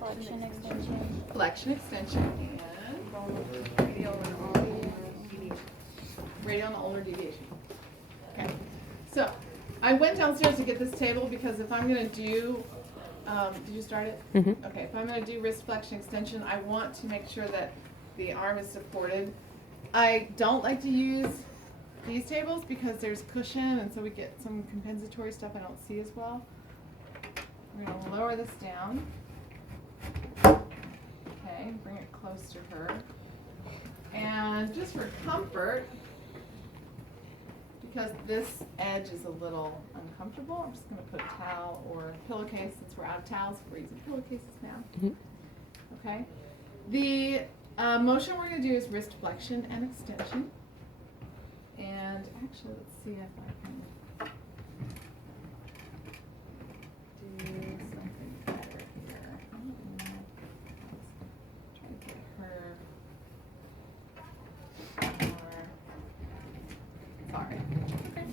Flexion extension. Flexion extension and radial and ulnar deviation. Okay. So I went downstairs to get this table because if I'm going to do, did you start it? Mm-hmm. Okay. If I'm going to do wrist flexion extension, I want to make sure that the arm is supported. I don't like to use these tables because there's cushion, and so we get some compensatory stuff I don't see as well. We're going to lower this down. Okay, bring it close to her. And just for comfort, because this edge is a little uncomfortable, I'm just going to put a towel or a pillowcase since we're out of towels. We're using pillowcases now. Mm-hmm. Okay. The motion we're going to do is wrist flexion and extension. And actually, let's see if I can do something better here. Try to get her more. Sorry. Okay.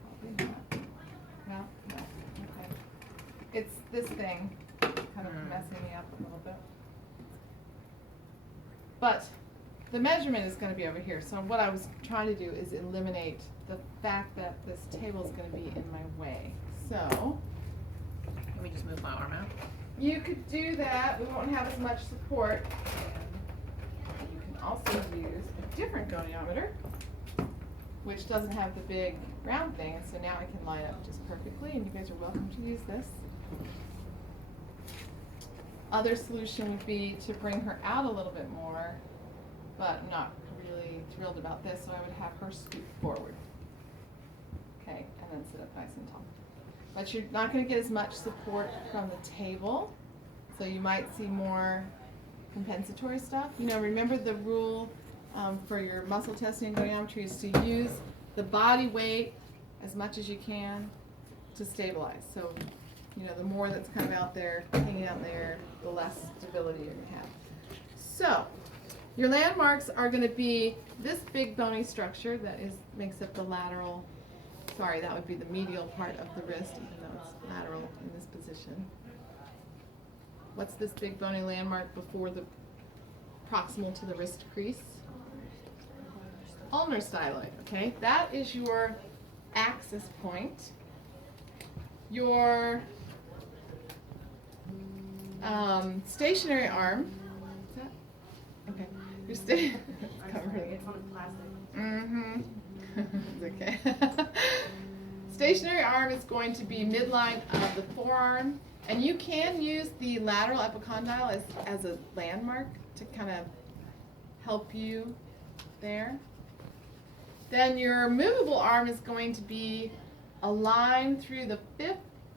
Probably not. No. Okay. It's this thing kind of messing me up a little bit. But the measurement is going to be over here. So what I was trying to do is eliminate the fact that this table is going to be in my way. So Let me just move my arm out. you could do that. We won't have as much support. And you can also use a different goniometer, which doesn't have the big round thing. And so now I can line up just perfectly. And you guys are welcome to use this. Other solution would be to bring her out a little bit more, but I'm not really thrilled about this, so I would have her scoot forward. Okay, and then sit up nice and tall. But you're not going to get as much support from the table, so you might see more compensatory stuff. You know, remember the rule for your muscle testing and goniometry is to use the body weight as much as you can to stabilize. So, you know, the more that's kind of out there, hanging out there, the less stability you're going to have. So, your landmarks are going to be this big bony structure that makes up the lateral, that would be the medial part of the wrist, even though it's lateral in this position. What's this big bony landmark before the proximal to the wrist crease? Ulnar styloid, okay? That is your axis point. Your stationary arm. Is that? Okay. Your It's on plastic. Mm-hmm. It's okay. Stationary arm is going to be midline of the forearm, and you can use the lateral epicondyle as a landmark to kind of help you there. Then your movable arm is going to be a line through the 5th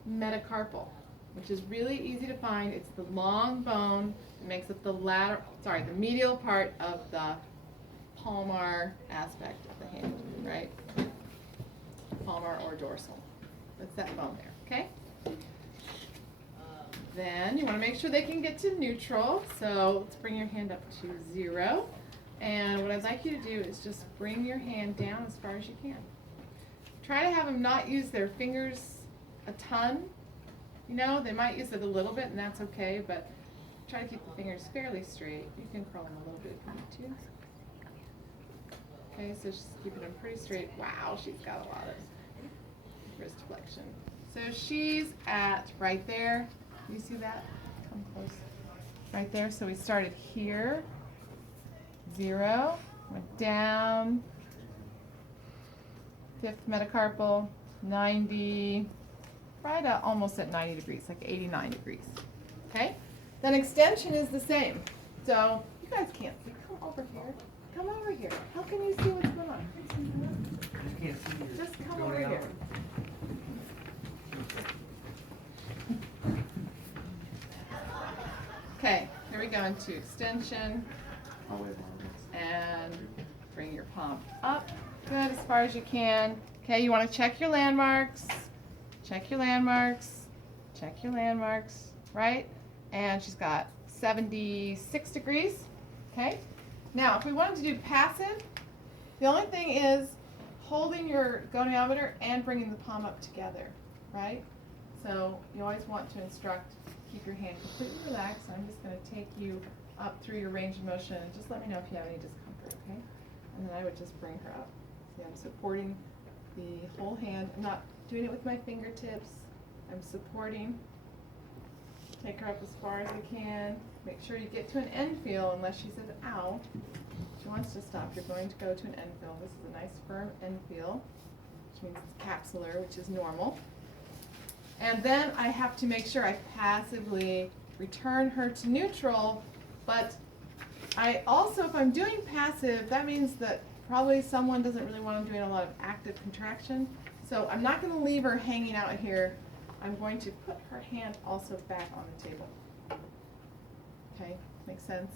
metacarpal, which is really easy to find. It's the long bone that makes up the the medial part of the palmar aspect of the hand, right? Palmar or dorsal. That's that bone there, okay? Then you want to make sure they can get to neutral. So let's bring your hand up to 0. And what I'd like you to do is just bring your hand down as far as you can. Try to have them not use their fingers a ton. You know, they might use it a little bit, and that's okay, but try to keep the fingers fairly straight. You can curl them a little bit if you need to. Okay, so just keeping them pretty straight. Wow, she's got a lot of wrist flexion. So she's at right there. You see that? Come close. Right there. So we started here. 0. Went down. 5th metacarpal. 90. Right almost at 90 degrees, like 89 degrees. Okay? Then extension is the same. So you guys can't see. Come over here. Come over here. How can you see what's going on? You can't see your Just come over here. Okay, here we go into extension. And bring your palm up. Good, as far as you can. Okay, you want to check your landmarks. Check your landmarks. Check your landmarks. Right? And she's got 76 degrees. Okay? Now, if we wanted to do passive, the only thing is holding your goniometer and bringing the palm up together, right? So you always want to instruct, keep your hand completely relaxed. I'm just going to take you up through your range of motion and just let me know if you have any discomfort, okay? And then I would just bring her up. See, I'm supporting the whole hand. I'm not doing it with my fingertips. I'm supporting. Take her up as far as I can. Make sure you get to an end feel unless she says, ow. She wants to stop. You're going to go to an end feel. This is a nice firm end feel, which means it's capsular, which is normal. And then I have to make sure I passively return her to neutral, but I also, if I'm doing passive, that means that probably someone doesn't really want them doing a lot of active contraction. So I'm not going to leave her hanging out here. I'm going to put her hand also back on the table. Okay, makes sense?